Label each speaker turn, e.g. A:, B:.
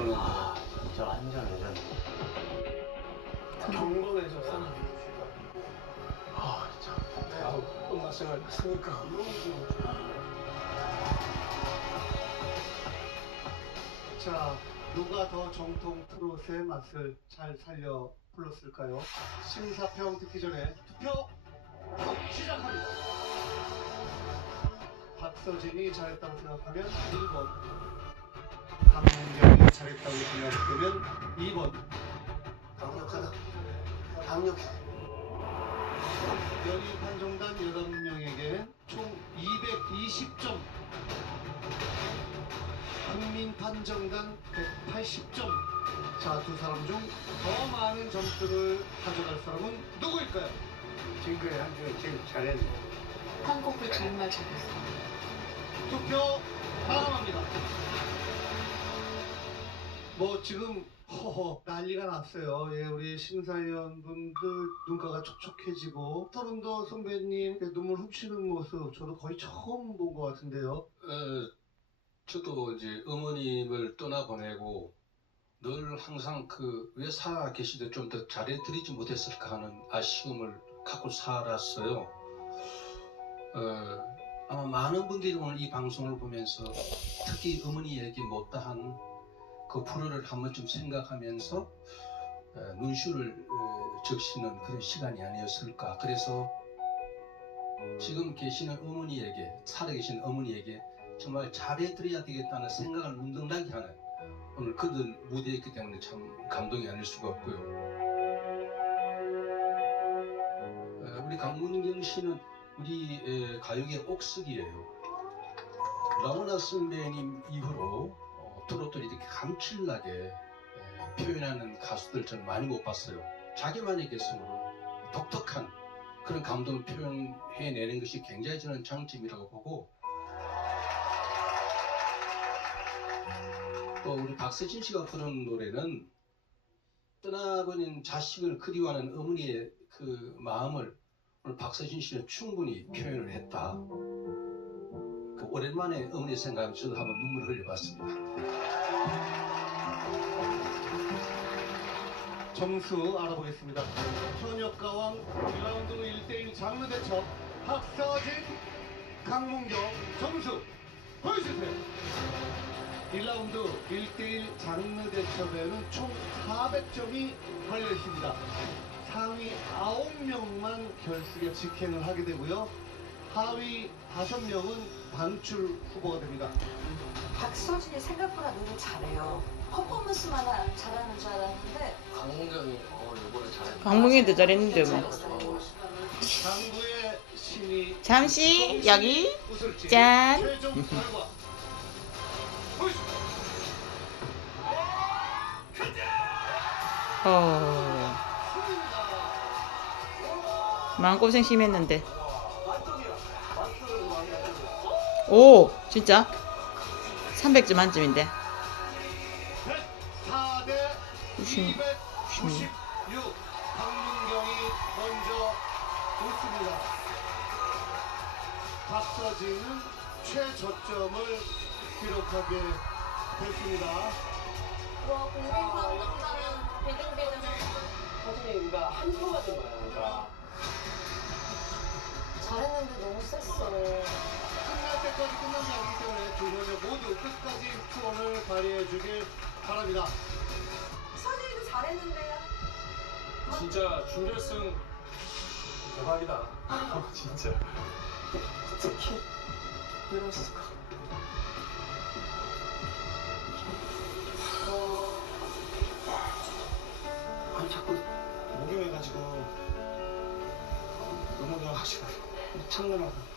A: 진짜 완전 레전드. 경건해져 사람이. 아, 참. 나도 엄마 생활 했으니까.
B: 자, 누가 더 정통 프로스의 맛을 잘 살려 불렀을까요? 심사평 듣기 전에 투표 시작합니다. 박서진이 잘했다고 생각하면 1번. 강문경이 잘했다고 생각되면 2번. 강력하다. 강력해. 연희 판정단 8명에게 총 220점 국민 판정단 180점. 자, 두 사람 중 더 많은 점수를 가져갈 사람은 누구일까요?
A: 지금까지 한 중에 제일 잘했네.
C: 한국을 정말 잘했어.
B: 투표 마감합니다. 뭐 지금 허허 난리가 났어요. 예, 우리 심사위원분들 눈가가 촉촉해지고 서른도 선배님 눈물 훔치는 모습 저도 거의 처음 본 것 같은데요.
D: 어, 저도 이제 어머님을 떠나보내고 늘 항상 그 왜 살아 계시되 좀 더 잘해드리지 못했을까 하는 아쉬움을 갖고 살았어요. 어, 아마 많은 분들이 오늘 이 방송을 보면서 특히 어머니에게 못다한 그 불효를 한 번쯤 생각하면서 어, 눈시울을 어, 적시는 그런 시간이 아니었을까. 그래서 지금 계시는 어머니에게 살아계신 어머니에게 정말 잘해드려야 되겠다는 생각을 문득나게 하는 오늘 그들 무대에 있기 때문에 참 감동이 아닐 수가 없고요. 에, 우리 강문경 씨는 우리 에, 가요계 옥석이에요. 라모나 선배님 이후로 어, 트로트를 이렇게 감칠나게 에, 표현하는 가수들 저는 많이 못 봤어요. 자기만의 개성으로 독특한 그런 감동을 표현해내는 것이 굉장히 저는 장점이라고 보고 또 우리 박서진 씨가 부른 노래는 떠나버린 자식을 그리워하는 어머니의 그 마음을 오늘 박서진 씨는 충분히 표현을 했다. 그 오랜만에 어머니 생각하면 저도 한번 눈물을 흘려봤습니다.
B: 점수 알아보겠습니다. 현역가왕 1라운드 1대1 장르 대첩 박서진, 강문경 점수 보여주세요. 1라운드 1대1 장르 대첩에는 총 400점이 걸려 있습니다. 상위 9명만 결승에 직행을 하게 되고요. 하위 5명은 방출 후보가 됩니다.
C: 박서진이 생각보다 노래 잘해요. 퍼포먼스만 하- 잘하는 줄 알았는데
A: 강문경이 어, 이번에 잘했네.
E: 강릉에도 잘했는데 뭐.
B: 당구의 신이
E: 잠시 여기
B: 웃을지
E: 짠.
B: 최종 결과 보여주세요.
E: 어 마음고생 심했는데 오 진짜 300점 만점인데
B: 4대
E: 96.
B: 296 강문경이 먼저 웃습니다. 박서진은 최저점을 기록하게 됐습니다.
C: 와 국민 방송단은 비등비등
A: 사실 우리가 한 표가 된 거야. 그러니까.
C: 잘했는데 너무 셌어.
B: 끝날 때까지 끝난 게 아니기 때문에 두 번째 모두 끝까지 투혼을 발휘해 주길 바랍니다.
C: 서진이도 잘했는데요.
F: 진짜 준결승 대박이다. 진짜.
A: 특히 이럴 수가. 아니 자꾸 목욕해가지고 넘어가가지고 참느라고